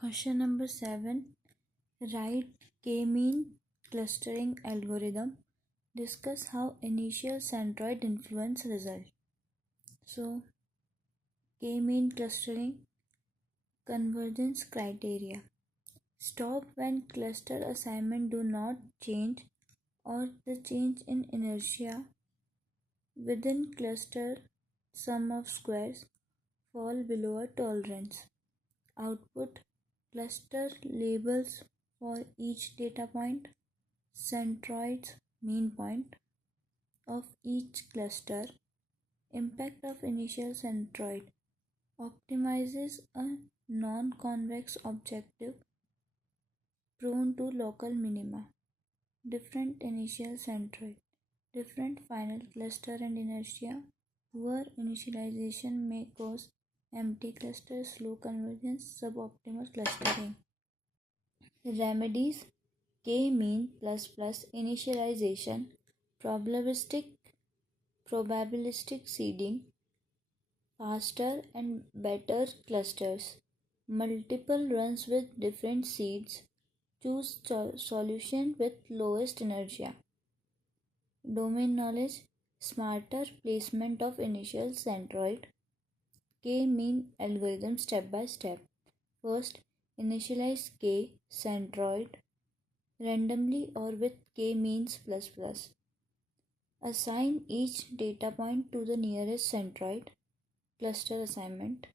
Question number 7. Write K-mean clustering algorithm. Discuss how initial centroid influence result. So, K-mean clustering convergence criteria. Stop when cluster assignment do not change or the change in inertia within cluster sum of squares fall below a tolerance. Output cluster labels for each data point, centroids, mean point of each cluster, impact of initial centroid, optimizes a non-convex objective prone to local minima, different initial centroid, different final cluster and inertia, poor initialization may cause empty cluster, slow convergence, suboptimal clustering. Remedies: K-mean plus initialization, probabilistic seeding, faster and better clusters, multiple runs with different seeds, choose solution with lowest inertia. Domain knowledge, smarter placement of initial centroid, K-mean algorithm step by step. First, initialize K centroid randomly or with K-means plus. Assign each data point to the nearest centroid, cluster assignment.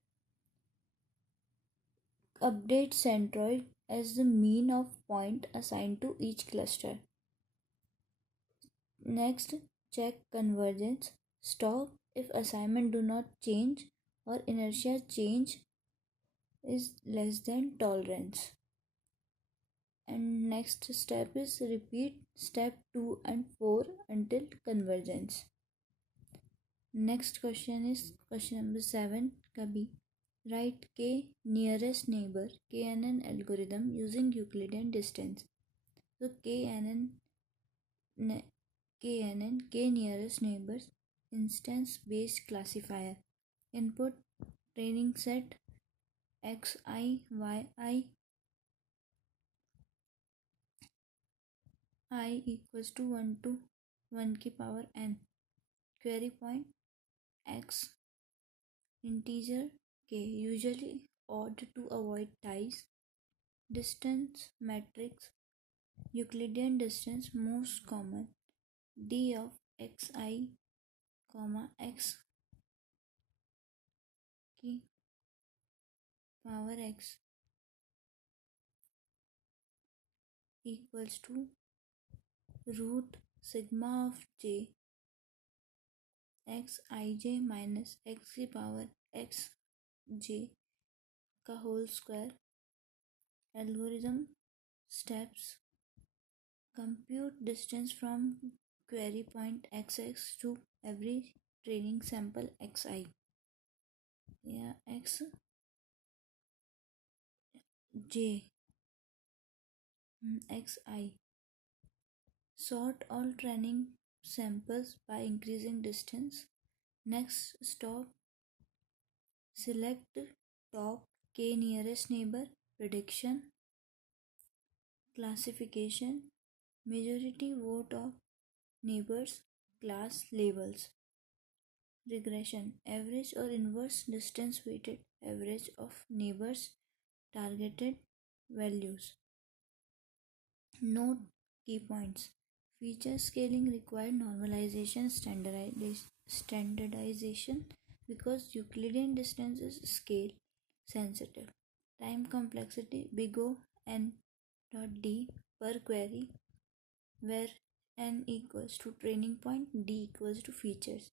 Update centroid as the mean of point assigned to each cluster. Next, check convergence. Stop if assignment do not change or inertia change is less than tolerance. And next step is repeat step 2 and 4 until convergence. Next question is question number 7. Kabhi write K nearest neighbor KNN algorithm using Euclidean distance. So K nearest neighbors instance based classifier. Input training set xi yi I equals to 1 to 1 की power n. Query point x integer k, usually odd to avoid ties. Distance matrix Euclidean distance most common d of xi x की power x equals to root sigma of j xij minus x की power x j का whole square. Algorithm steps: compute distance from query point xx to every training sample xi. X j xi. Sort all training samples by increasing distance. Next stop, select top k nearest neighbor. Prediction, classification, majority vote of neighbors, class labels. Regression, average or inverse distance weighted average of neighbors targeted values. Note key points. Feature scaling required normalization standardization because Euclidean distance is scale sensitive. Time complexity big O n dot d per query, where n equals to training point, d equals to features,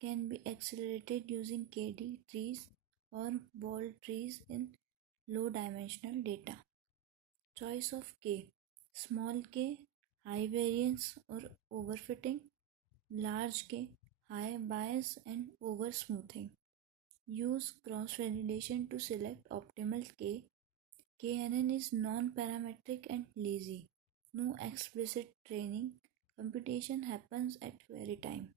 can be accelerated using KD trees or ball trees in low dimensional data. Choice of K: small k, high variance or overfitting; large k, high bias and over smoothing. Use cross validation to select optimal k. KNN is non-parametric and lazy. No explicit training. Computation happens at query time.